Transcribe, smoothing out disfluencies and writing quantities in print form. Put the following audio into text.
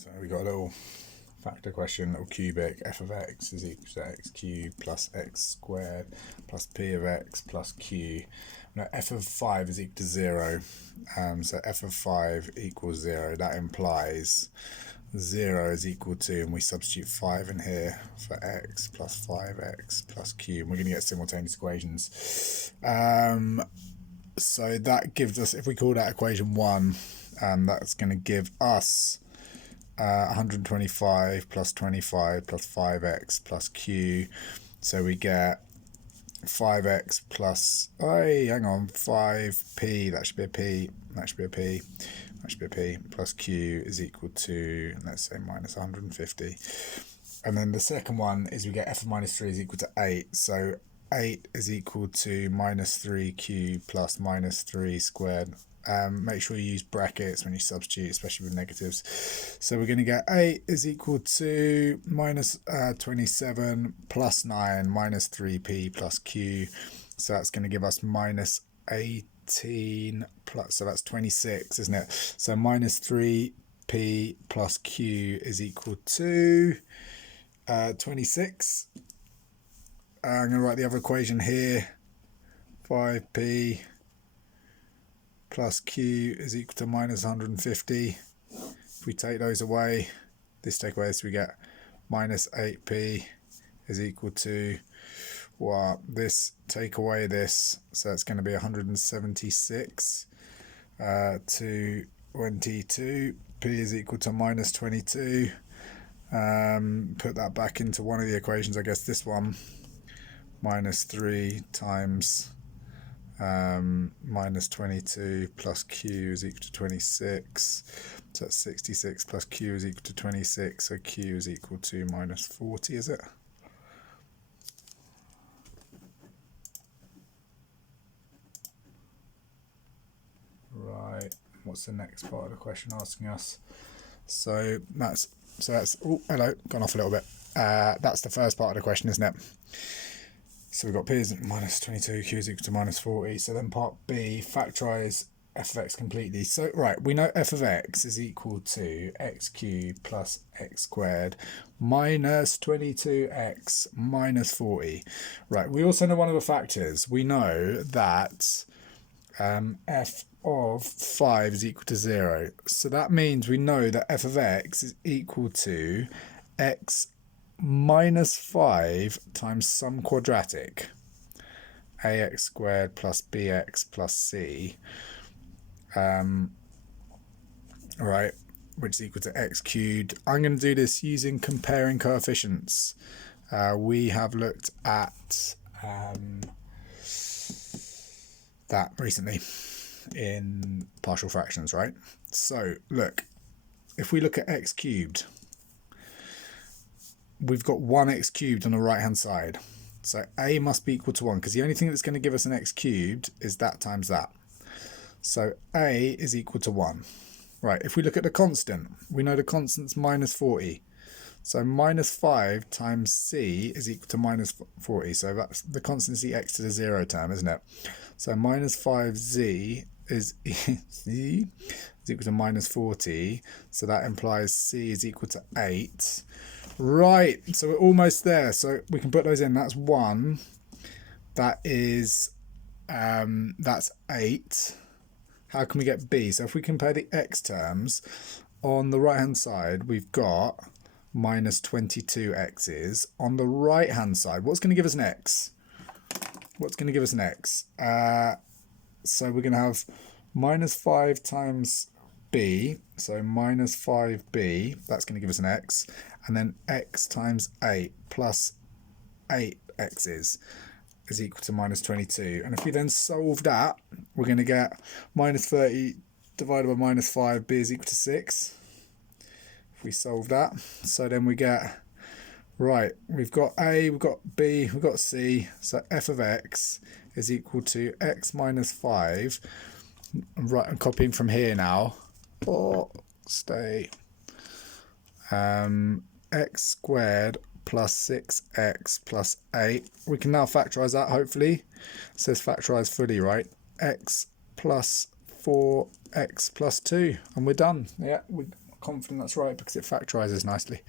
So we got a little factor question, little cubic. F of x is equal to x cubed plus x squared plus p of x plus q. Now f of 5 is equal to 0. So f of 5 equals 0. That implies 0 is equal to, and we substitute 5 in here for x plus 5x plus q. And we're going to get simultaneous equations. So that gives us, if we call that equation 1, that's going to give us 125 plus 25 plus 5x plus q. So we get 5x plus, hang on, 5p, that should be a p, that should be a p, that should be a p, plus q is equal to, let's say, minus 150. And then the second one is we get f of minus 3 is equal to 8. So 8 is equal to minus 3q plus minus 3 squared. Make sure you use brackets when you substitute, especially with negatives. So we're going to get 8 is equal to minus 27 plus 9 minus 3p plus q. So that's going to give us minus 18 plus, so that's 26, isn't it? So minus 3p plus q is equal to 26. I'm going to write the other equation here. 5p plus q is equal to minus 150. If we take those away, this take away, so we get minus 8p is equal to what? This take away this, so it's going to be 176 to 22. P is equal to minus 22. Put that back into one of the equations, I guess this one. Minus 3 times minus 22 plus q is equal to 26. So that's 66 plus q is equal to 26. So q is equal to minus 40, is it? Right. What's the next part of the question asking us? So that's oh, hello, gone off a little bit. That's the first part of the question, isn't it? So we've got p is minus 22, q is equal to minus 40. So then part B, factorise f of x completely. So, right, we know f of x is equal to x cubed plus x squared minus 22x minus 40. Right, we also know one of the factors. We know that f of 5 is equal to 0. So that means we know that f of x is equal to x minus 5 times some quadratic, ax squared plus bx plus c, right, which is equal to x cubed. I'm going to do this using comparing coefficients. We have looked at that recently in partial fractions, right? So look, if we look at x cubed, we've got 1x cubed on the right hand side. So a must be equal to 1, because the only thing that's going to give us an x cubed is that times that. So a is equal to 1. Right, if we look at the constant, we know the constant's minus 40. So minus 5 times c is equal to minus 40. So that's the constant is the x to the 0 term, isn't it? So minus 5z is equal to minus 40. So that implies c is equal to 8. Right, so we're almost there. So we can put those in. That's 1. That is, that's 8. How can we get b? So if we compare the x terms, on the right-hand side, we've got minus 22x's. On the right-hand side, what's going to give us an x? What's going to give us an x? So we're going to have minus 5 times b, so minus 5b, that's going to give us an x, and then x times 8 plus 8x's is equal to minus 22. And if we then solve that, we're going to get minus 30 divided by minus 5b is equal to 6. If we solve that, so then we get, right, we've got a, we've got b, we've got c, so f of x is equal to x minus 5. Right, I'm copying from here now. Stay. X squared plus 6x plus 8. We can now factorise that, hopefully. It says factorise fully, right? X plus 4x plus 2. And we're done. Yeah, confident that's right because it factorizes nicely.